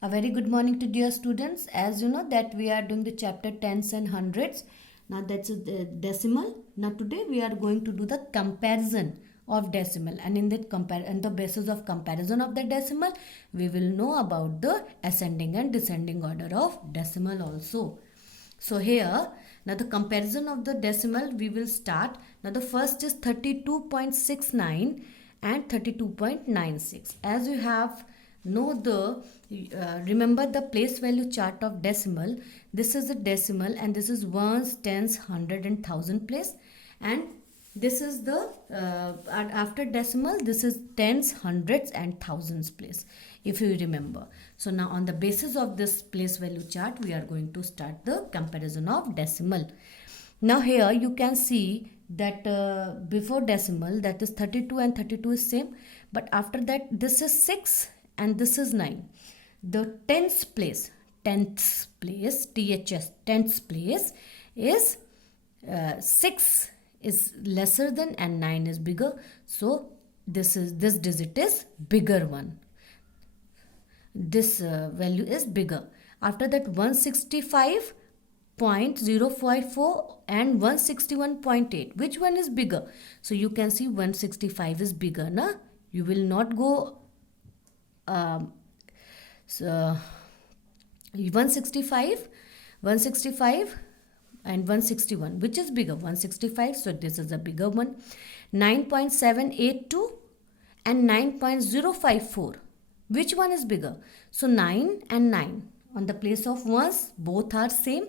A very good morning to dear students. As you know that we are doing the chapter tens and hundreds. Now that's the decimal. Now today we are going to do the comparison of decimal, and in that and the basis of comparison of the decimal, we will know about the ascending and descending order of decimal also. So here now the comparison of the decimal we will start. Now the first is 32.69 and 32.96. As you have know the remember the place value chart of decimal. This is a decimal and this is ones, tens, hundred and thousand place, and this is the after decimal this is tens, hundreds and thousands place, if you remember. So now on the basis of this place value chart we are going to start the comparison of decimal. Now here you can see that before decimal, that is 32 and 32 is same, but after that this is 6 and this is 9. The tenths place, THS, tenths place is 6 is lesser than and 9 is bigger. So this digit is bigger one. This value is bigger. After that 165.054 and 161.8. Which one is bigger? So you can see 165 is bigger, na? You will not go so 165 and 161, which is bigger? 165, so this is a bigger one. 9.782 and 9.054, which one is bigger? So 9 and 9 on the place of ones, both are same.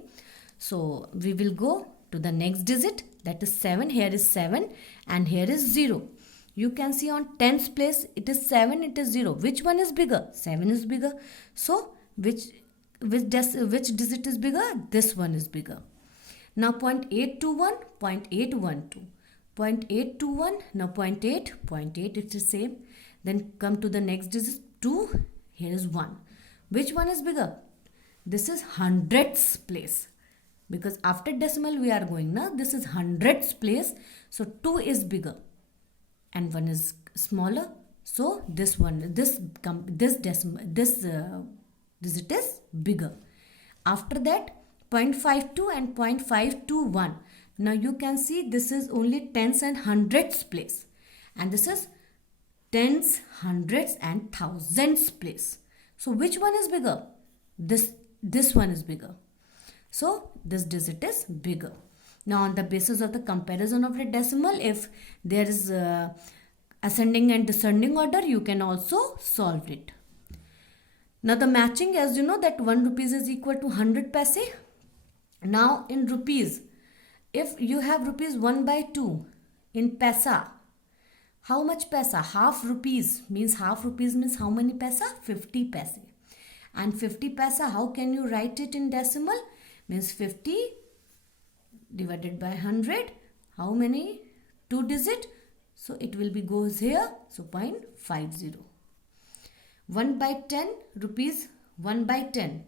So we will go to the next digit, that is 7. Here is 7 and here is 0. You can see on tens place it is 7, it is 0. Which one is bigger? 7 is bigger. So which digit is bigger? This one is bigger. Now 0.821, 0.812. 0.821, now 0.8, it's the same. Then come to the next digit 2, here is 1. Which one is bigger? This is hundredths place. Because after decimal we are going now, this is hundredths place. So 2 is bigger and 1 is smaller. So this digit is bigger. After that 0.52 and 0.521. Now you can see this is only tens and hundreds place, and this is tens, hundreds and thousands place. So which one is bigger? This one is bigger. So this digit is bigger. Now on the basis of the comparison of the decimal, if there is ascending and descending order, you can also solve it. Now the matching, as you know that 1 rupees is equal to 100 paise. Now in rupees, if you have rupees 1/2 in paisa, how much paisa? Half rupees means how many paisa? 50 paise. And 50 paisa, how can you write it in decimal? Means 50 divided by 100. How many? 2 digit. So it will be goes here. So 0.50. 1/10 rupees, 1/10.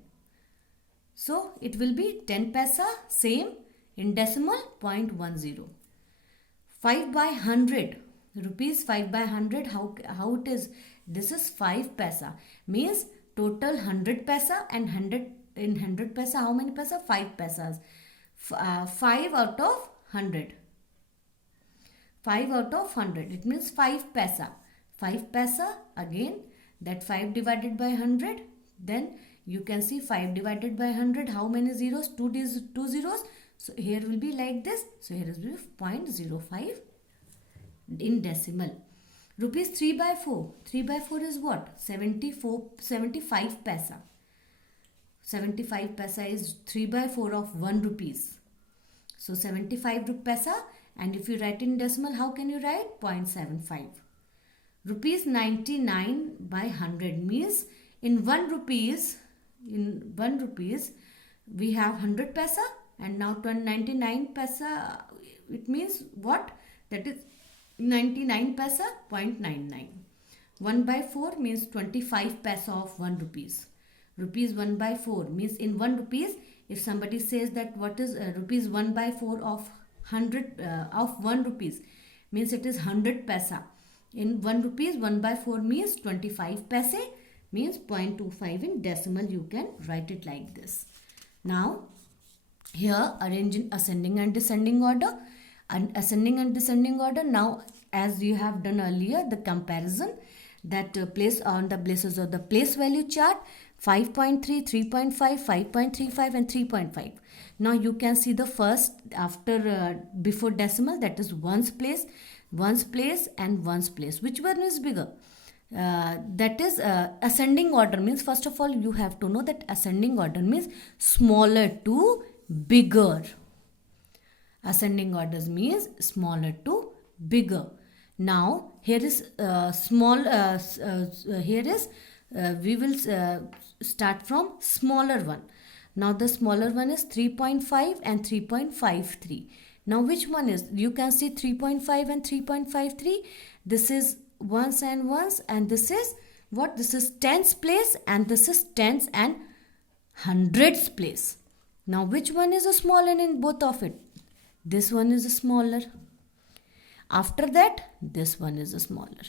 So it will be 10 paisa, same in decimal 0.10. 5/100 rupees, 5/100, how it is? This is 5 paisa, means total 100 paisa, and 100 in 100 paisa, how many paisa? 5 paisas. 5 out of 100. 5 out of 100, it means 5 paisa. 5 paisa, again that 5 divided by 100. Then you can see 5 divided by 100, how many zeros? 2 zeros. So here will be like this. So here is 0.05 in decimal. Rupees 3/4. 3/4 is what? 75 paisa. 75 paisa is 3/4 of 1 rupees. So 75 paisa, and if you write in decimal, how can you write? 0.75. Rupees 99/100 means in 1 rupees, we have 100 paisa, and now 99 paisa, it means what? That is 99 paisa, 0.99. 1/4 means 25 paisa of 1 rupees. Rupees 1/4 means in 1 rupees, if somebody says that what is rupees 1/4 of 100 of 1 rupees, means it is 100 paisa. In 1 rupees, 1/4 means 25 paise. means 0.25 in decimal. You can write it like this. Now here arrange in ascending and descending order. And ascending and descending order, now as you have done earlier, the comparison that place on the basis of the place value chart, 5.3, 3.5, 5.35 and 3.5. Now you can see the first after before decimal, that is ones place and ones place. Which one is bigger? That is ascending order means, first of all you have to know that ascending order means smaller to bigger. Ascending orders means smaller to bigger. Now here is we will start from smaller one. Now the smaller one is 3.5 and 3.53. Now which one is, you can see 3.5 and 3.53. This is ones and ones, and this is what? This is tens place, and this is tens and hundreds place. Now which one is a smaller in both of it? This one is a smaller. After that, this one is a smaller.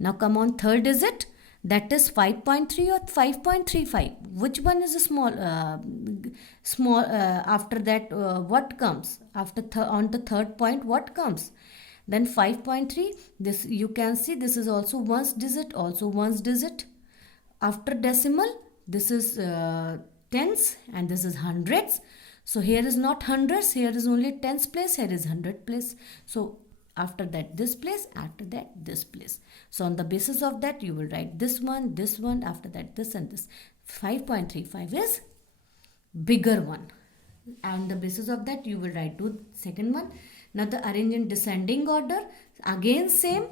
Now come on third digit, that is 5.3 or 5.35. Which one is a small? After that, what comes? After on the third point, what comes? Then 5.3. This you can see, this is also ones digit, also ones digit. After decimal, this is tens and this is hundreds. So here is not hundreds, here is only tens place, here is hundred place. So after that this place, after that this place. So on the basis of that you will write this one, after that this and this. 5.35 is bigger one. On the basis of that you will write to second one. Now the arrange in descending order, again same.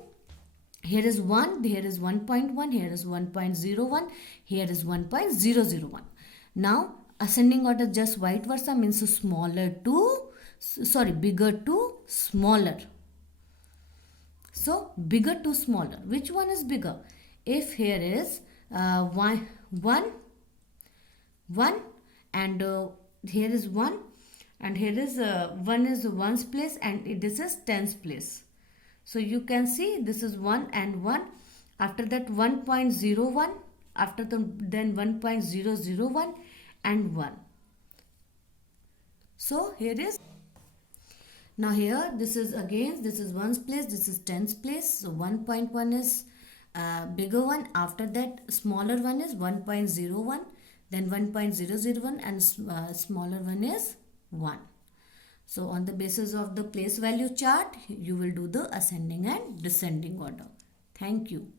Here is 1, here is 1.1, here is 1.01, here is 1.001. Now ascending order just vice versa, means bigger to smaller. So bigger to smaller. Which one is bigger? If here is 1 and here is 1 and here is 1 is ones place and this is tens place. So you can see this is 1 and 1. After that 1.01. After then 1.001 and 1. So here is, now here this is again, this is ones place, this is tens place. So 1.1 is bigger one. After that smaller one is 1.01, then 1.001 and smaller one is 1. So on the basis of the place value chart, you will do the ascending and descending order. Thank you.